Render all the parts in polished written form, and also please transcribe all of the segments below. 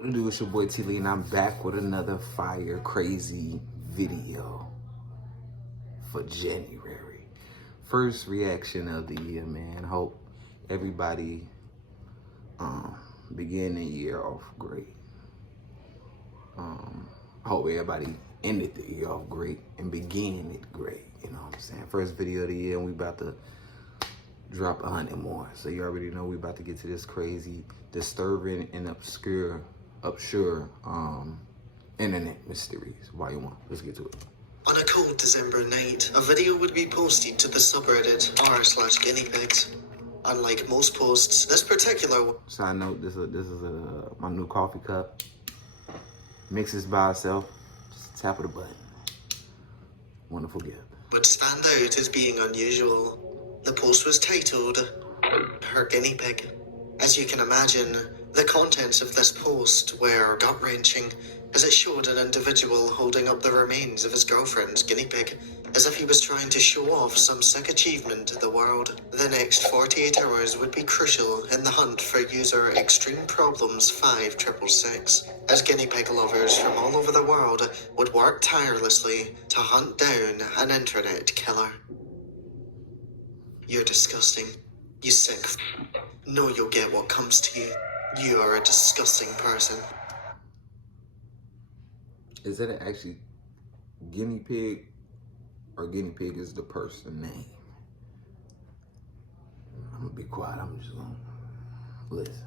What to do? It's your boy IamTeeLee, and I'm back with another fire crazy video for January. First reaction of the year, man. Hope everybody began the year off great. Hope everybody ended the year off great and began it great. You know what I'm saying? First video of the year, and we about to drop 100 more. So you already know we about to get to this crazy, disturbing, and obscure internet mysteries. Volume 1. Let's get to it. On a cold December night, a video would be posted to the subreddit r/guinea-pigs. Unlike most posts, this particular Side note: this is my new coffee cup. Mixes by itself. Just tap of the button. Wonderful gift. would stand out as being unusual. The post was titled "Her Guinea Pig." As you can imagine, the contents of this post were gut-wrenching, as it showed an individual holding up the remains of his girlfriend's guinea pig, as if he was trying to show off some sick achievement to the world. The next 48 hours would be crucial in the hunt for user Extreme Problems 5666, as guinea pig lovers from all over the world would work tirelessly to hunt down an internet killer. You're disgusting. You sick f***. Know you'll get what comes to you. You are a disgusting person. Is that actually guinea pig, or guinea pig is the person name? I'm gonna be quiet. I'm just gonna listen.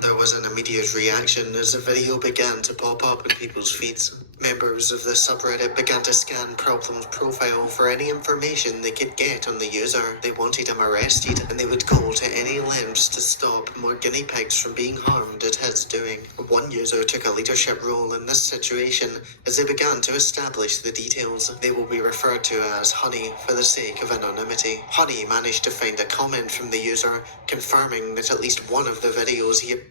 There was an immediate reaction as the video began to pop up in people's feeds. Members of the subreddit began to scan Problem's profile for any information they could get on the user. They wanted him arrested, and they would go to any lengths to stop more guinea pigs from being harmed at his doing. One user took a leadership role in this situation as they began to establish the details. They will be referred to as Honey for the sake of anonymity. Honey managed to find a comment from the user confirming that at least one of the videos he had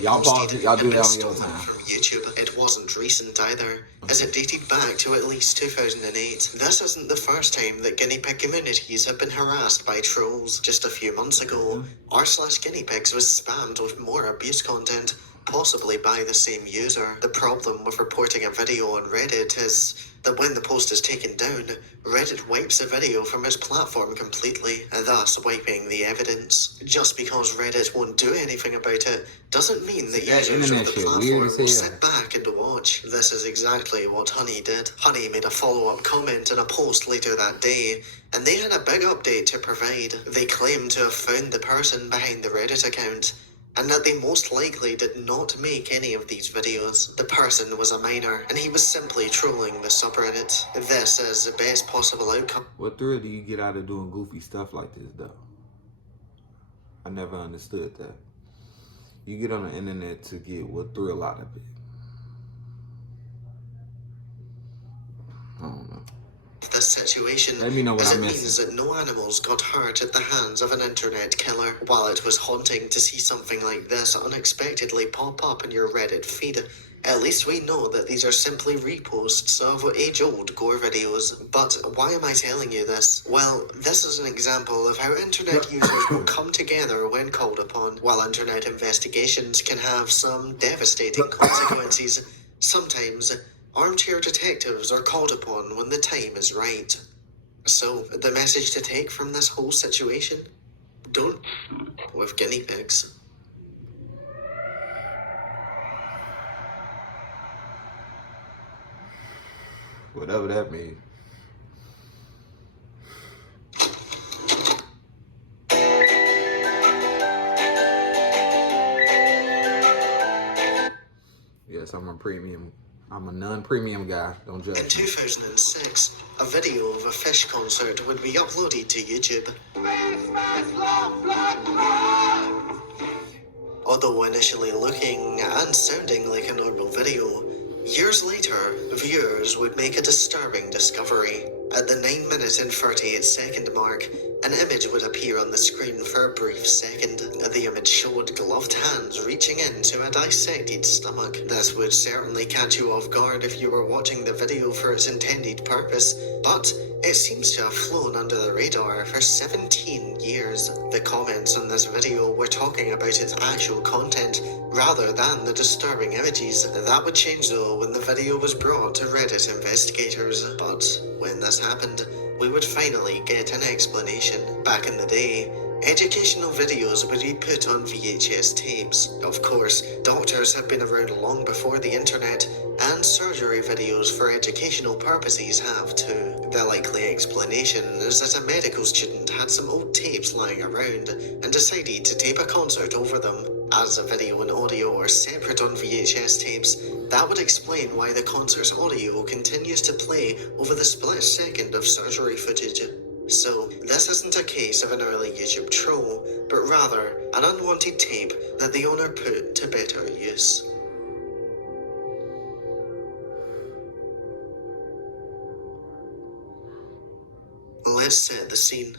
Y'all pause it. Y'all do that on your time. From YouTube. It wasn't recent either, as it dated back to at least 2008. This isn't the first time that guinea pig communities have been harassed by trolls. Just a few months ago, r/guinea-pigs was spammed with more abuse content, possibly by the same user. The problem with reporting a video on Reddit is that when the post is taken down, Reddit wipes the video from its platform completely, thus wiping the evidence. Just because Reddit won't do anything about it doesn't mean that users of the platform will sit back and watch. This is exactly what Honey did. Honey made a follow-up comment in a post later that day, and they had a big update to provide. They claimed to have found the person behind the Reddit account, and that they most likely did not make any of these videos. The person was a minor, and he was simply trolling the subreddit. This is the best possible outcome. What thrill do you get out of doing goofy stuff like this, though? I never understood that. You get on the internet to get what thrill out of it? I don't know. This situation, let me know what as I it missed. means that no animals got hurt at the hands of an internet killer. While it was haunting to see something like this unexpectedly pop up in your Reddit feed, at least we know that these are simply reposts of age-old gore videos. But why am I telling you this? Well, this is an example of how internet users will come together when called upon. While internet investigations can have some devastating consequences, sometimes armchair detectives are called upon when the time is right. So, the message to take from this whole situation? Don't with guinea pigs. Whatever that means. Yes, I'm a non-premium guy. Don't judge me. In 2006, a video of a Fish concert would be uploaded to YouTube. Although initially looking and sounding like a normal video, years later, viewers would make a disturbing discovery. At the 9 minute and 38-second mark, an image would appear on the screen for a brief second. The image showed gloved hands reaching into a dissected stomach. This would certainly catch you off guard if you were watching the video for its intended purpose, but it seems to have flown under the radar for 17 years. The comments on this video were talking about its actual content rather than the disturbing images. That would change though when the video was brought to Reddit investigators, but when this happened, we would finally get an explanation. Back in the day, educational videos would be put on VHS tapes. Of course, doctors have been around long before the internet, and surgery videos for educational purposes have too. The likely explanation is that a medical student had some old tapes lying around and decided to tape a concert over them. As the video and audio are separate on VHS tapes, that would explain why the concert's audio continues to play over the split second of surgery footage. So, this isn't a case of an early YouTube troll, but rather an unwanted tape that the owner put to better use. Let's set the scene.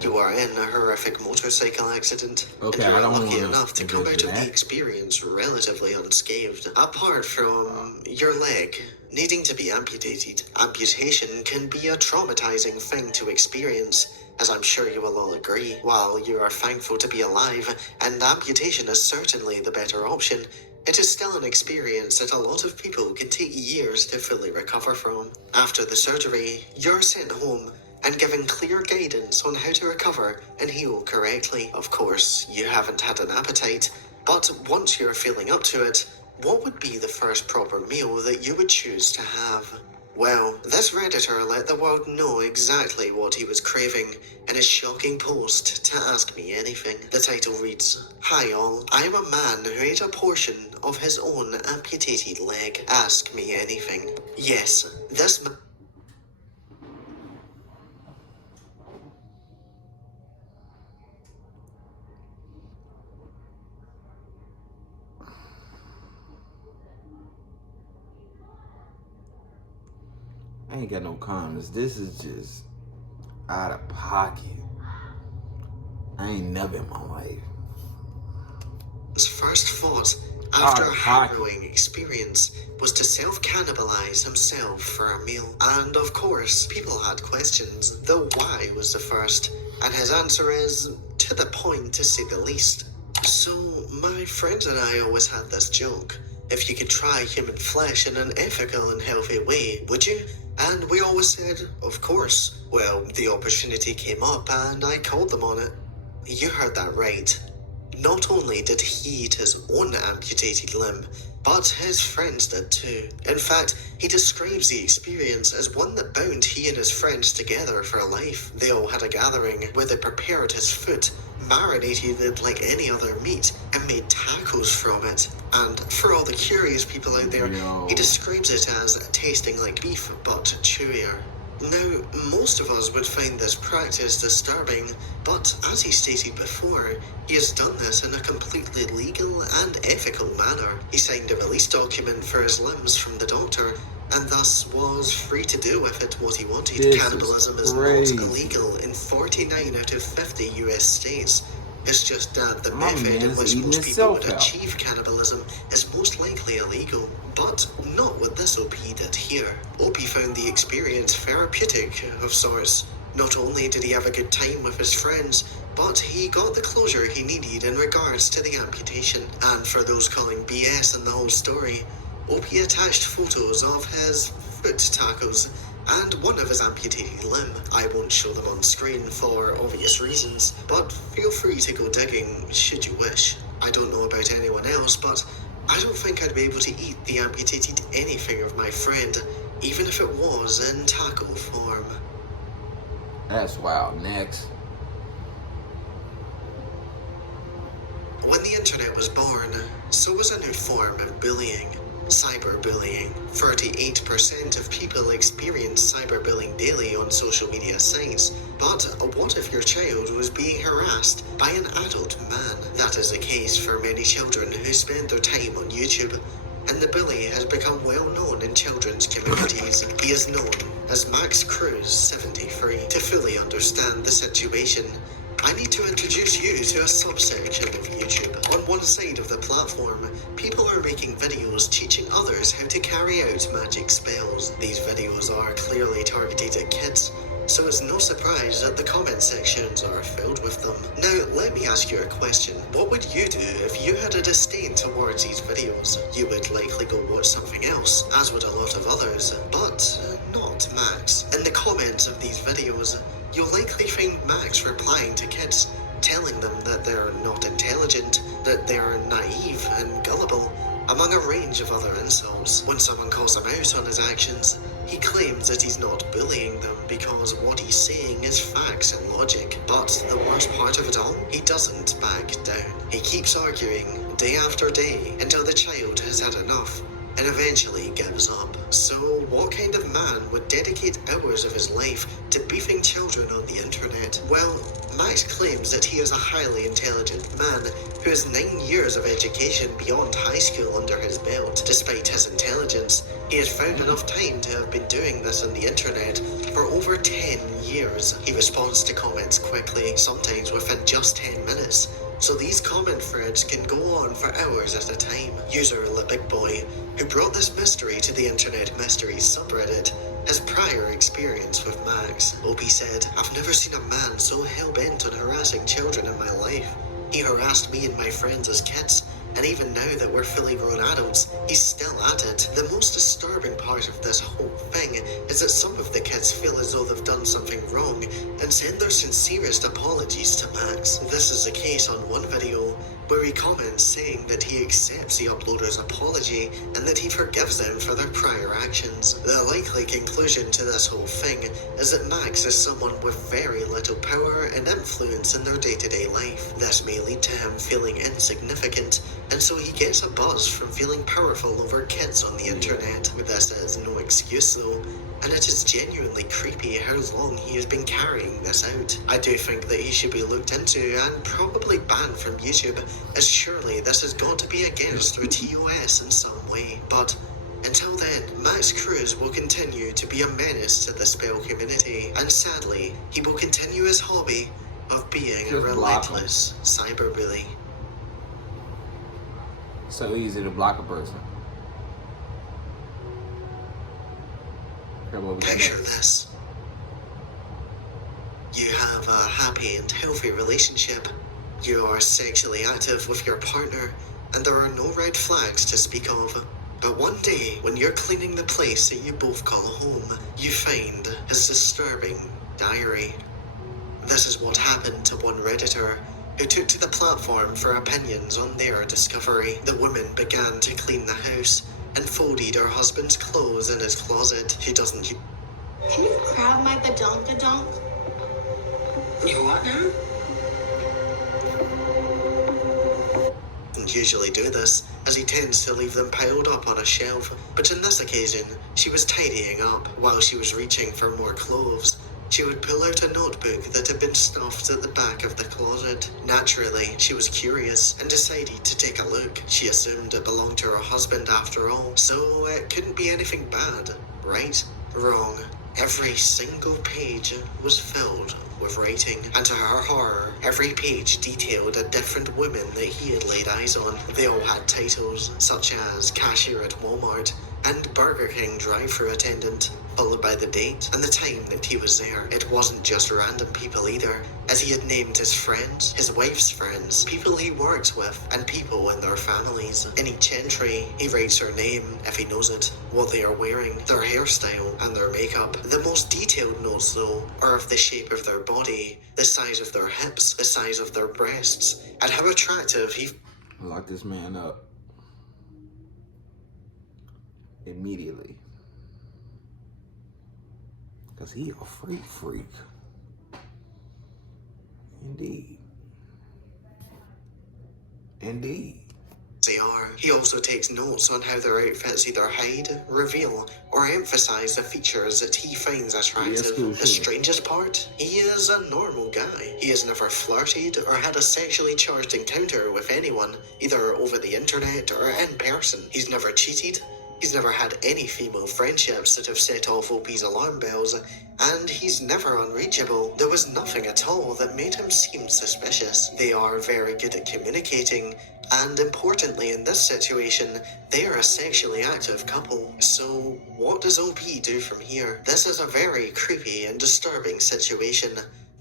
You are in a horrific motorcycle accident, and you are lucky enough to come out of the experience relatively unscathed. Apart from your leg needing to be amputated. Amputation can be a traumatizing thing to experience, as I'm sure you will all agree. While you are thankful to be alive, and amputation is certainly the better option, it is still an experience that a lot of people can take years to fully recover from. After the surgery, you're sent home and given clear guidance on how to recover and heal correctly. Of course, you haven't had an appetite, but once you're feeling up to it, what would be the first proper meal that you would choose to have? Well, this Redditor let the world know exactly what he was craving in his shocking post to Ask Me Anything. The title reads, "Hi all, I am a man who ate a portion of his own amputated leg. Ask me anything." Yes, this man... I ain't got no comments. This is just out of pocket. I ain't never in my life. His first thought after a harrowing experience was to self-cannibalize himself for a meal. And of course, people had questions. The why was the first, and his answer is to the point, to say the least. So, my friends and I always had this joke. If you could try human flesh in an ethical and healthy way, would you? And we always said, of course. Well, the opportunity came up and I called them on it. You heard that right. Not only did he eat his own amputated limb, but his friends did too. In fact, he describes the experience as one that bound he and his friends together for life. They all had a gathering where they prepared his foot, marinated it like any other meat, and made tacos from it. And for all the curious people out there, he describes it as tasting like beef, but chewier. Now, most of us would find this practice disturbing, but as he stated before, he has done this in a completely legal and ethical manner. He signed a release document for his limbs from the doctor, and thus was free to do with it what he wanted. Cannibalism is not illegal in 49 out of 50 US states. It's just that the method in which most people would achieve cannibalism is most likely illegal. But not what this OP did here. OP found the experience therapeutic of sorts. Not only did he have a good time with his friends, but he got the closure he needed in regards to the amputation. And for those calling BS in the whole story, OP attached photos of his foot tacos and one of his amputated limb. I won't show them on screen for obvious reasons, but feel free to go digging should you wish. I don't know about anyone else, but I don't think I'd be able to eat the amputated anything of my friend, even if it was in taco form. That's wild. Next. When the internet was born, so was a new form of bullying. Cyberbullying. 38% of people experience cyberbullying daily on social media sites. But what if your child was being harassed by an adult man? That is the case for many children who spend their time on YouTube. and the bully has become well known in children's communities. He is known as Max Cruz 73. To fully understand the situation, I need to introduce you to a subsection of YouTube. On one side of the platform, people are making videos teaching others how to carry out magic spells. These videos are clearly targeted at kids, so it's no surprise that the comment sections are filled with them. Now, let me ask you a question. What would you do if you had a disdain towards these videos? You would likely go watch something else, as would a lot of others, but not Max. In the comments of these videos, you'll likely find Max replying to kids, telling them that they're not intelligent, that they're naive and gullible, among a range of other insults. When someone calls him out on his actions, he claims that he's not bullying them because what he's saying is facts and logic. But the worst part of it all, he doesn't back down. He keeps arguing day after day until the child has had enough and eventually gives up. So what kind of man would dedicate hours of his life to beefing children on the internet? Well, Max claims that he is a highly intelligent man who has 9 years of education beyond high school under his belt. Despite his intelligence, he has found enough time to have been doing this on the internet for over 10 years. He responds to comments quickly, sometimes within just 10 minutes. So these comment threads can go on for hours at a time. User LeBigBoy, who brought this mystery to the Internet Mysteries subreddit, has prior experience with Max. Opie said, "I've never seen a man so hell-bent on harassing children in my life. He harassed me and my friends as kids, and even now that we're fully grown adults, he's still at it." The most disturbing part of this whole thing is that some of the kids feel as though they've done something wrong and send their sincerest apologies to Max. This is the case on one video where he comments saying that he accepts the uploader's apology and that he forgives them for their prior actions. The likely conclusion to this whole thing is that Max is someone with very little power and influence in their day-to-day life. This may lead to him feeling insignificant, and so he gets a buzz from feeling powerful over kids on the internet. This is no excuse though, and it is genuinely creepy how long he has been carrying this out. I do think that he should be looked into and probably banned from YouTube, as surely this has got to be against their TOS in some way. But until then, Max Cruz will continue to be a menace to the spell community, and sadly, he will continue his hobby of being a relentless cyberbully. So easy to block a person. Picture this. You have a happy and healthy relationship. You are sexually active with your partner, and there are no red flags to speak of. But one day, when you're cleaning the place that you both call home, you find his disturbing diary. This is what happened to one Redditor who took to the platform for opinions on their discovery. The woman began to clean the house and folded her husband's clothes in his closet. She doesn't Can you grab my badonkadonk? You want him? usually do this, as he tends to leave them piled up on a shelf. But on this occasion, she was tidying up. While she was reaching for more clothes, she would pull out a notebook that had been stuffed at the back of the closet. Naturally, she was curious and decided to take a look. She assumed it belonged to her husband after all, so it couldn't be anything bad, right? Wrong. Every single page was filled with writing, and to her horror, every page detailed a different woman that he had laid eyes on. They all had titles, such as cashier at Walmart and Burger King drive-thru attendant, followed by the date and the time that he was there. It wasn't just random people either, as he had named his friends, his wife's friends, people he works with, and people in their families. In each entry, he writes their name, if he knows it, what they are wearing, their hairstyle, and their makeup. The most detailed notes, though, are of the shape of their body, the size of their hips, the size of their breasts, and how attractive he... Lock this man up. Immediately. Because he a freak. Indeed. they are. He also takes notes on how their outfits either hide, reveal, or emphasize the features that he finds attractive. The strangest part? He is a normal guy. He has never flirted or had a sexually charged encounter with anyone, either over the internet or in person. He's never cheated. He's never had any female friendships that have set off OP's alarm bells, and he's never unreachable. There was nothing at all that made him seem suspicious. They are very good at communicating, and importantly in this situation, they are a sexually active couple. So what does OP do from here? This is a very creepy and disturbing situation.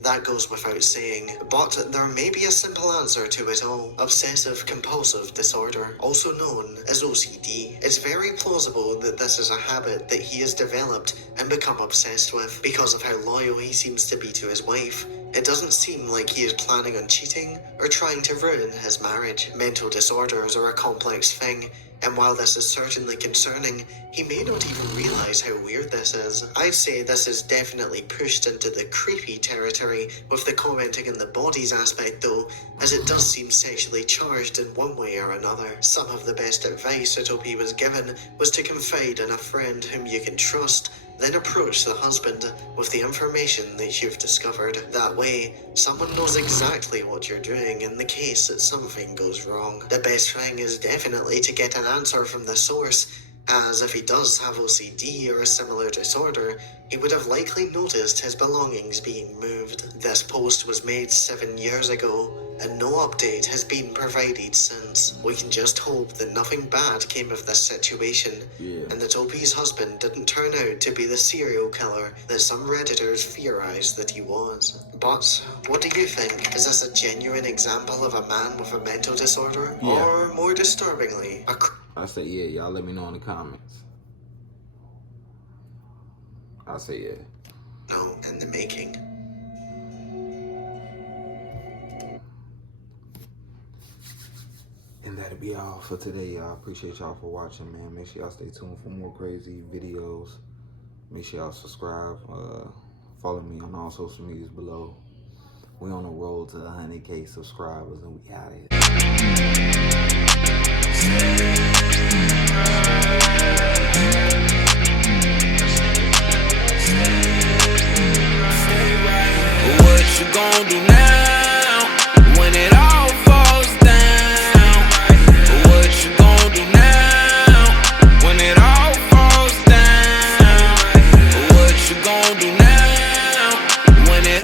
That goes without saying, but there may be a simple answer to it all. Obsessive-compulsive disorder, also known as OCD. It's very plausible that this is a habit that he has developed and become obsessed with. Because of how loyal he seems to be to his wife, it doesn't seem like he is planning on cheating or trying to ruin his marriage. Mental disorders are a complex thing, and while this is certainly concerning, he may not even realize how weird this is. I'd say this is definitely pushed into the creepy territory with the commenting in the bodies aspect though, as it does seem sexually charged in one way or another. Some of the best advice that OP was given was to confide in a friend whom you can trust, then approach the husband with the information that you've discovered. That way, someone knows exactly what you're doing in the case that something goes wrong. The best thing is definitely to get an answer from the source, as if he does have OCD or a similar disorder, he would have likely noticed his belongings being moved. This post was made 7 years ago, and no update has been provided since. We can just hope that nothing bad came of this situation, and that OP's husband didn't turn out to be the serial killer that some Redditors theorized that he was. But what do you think? Is this a genuine example of a man with a mental disorder? Or more disturbingly, I say yeah, y'all let me know in the comments. I say yeah. No, in the making. And that'll be all for today, y'all. Appreciate y'all for watching, man. Make sure y'all stay tuned for more crazy videos. Make sure y'all subscribe. Follow me on all social medias below. We on the road to 100K subscribers, and we out of here.